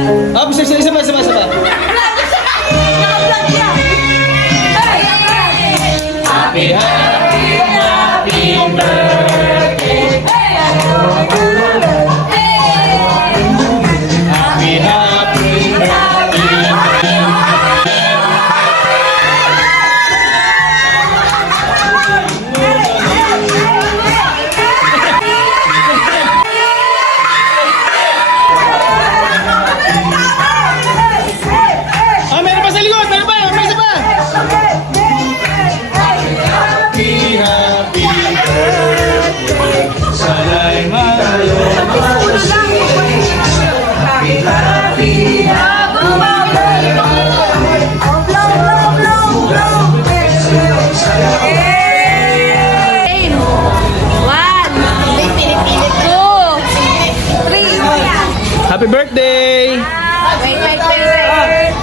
Isa pa. Happy birthday. Happy meron pa sa likod! Meron pa! May isa pa! Happy birthday. Sana'y malayo. Happy birthday!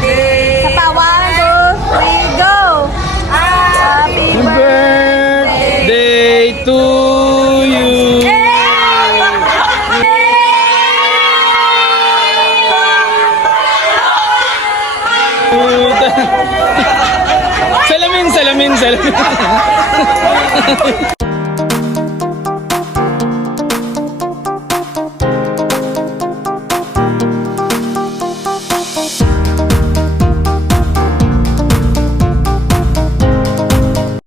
Wait. Sa pa, 1, 2, 3, go! Happy Birthday to you! Salamin!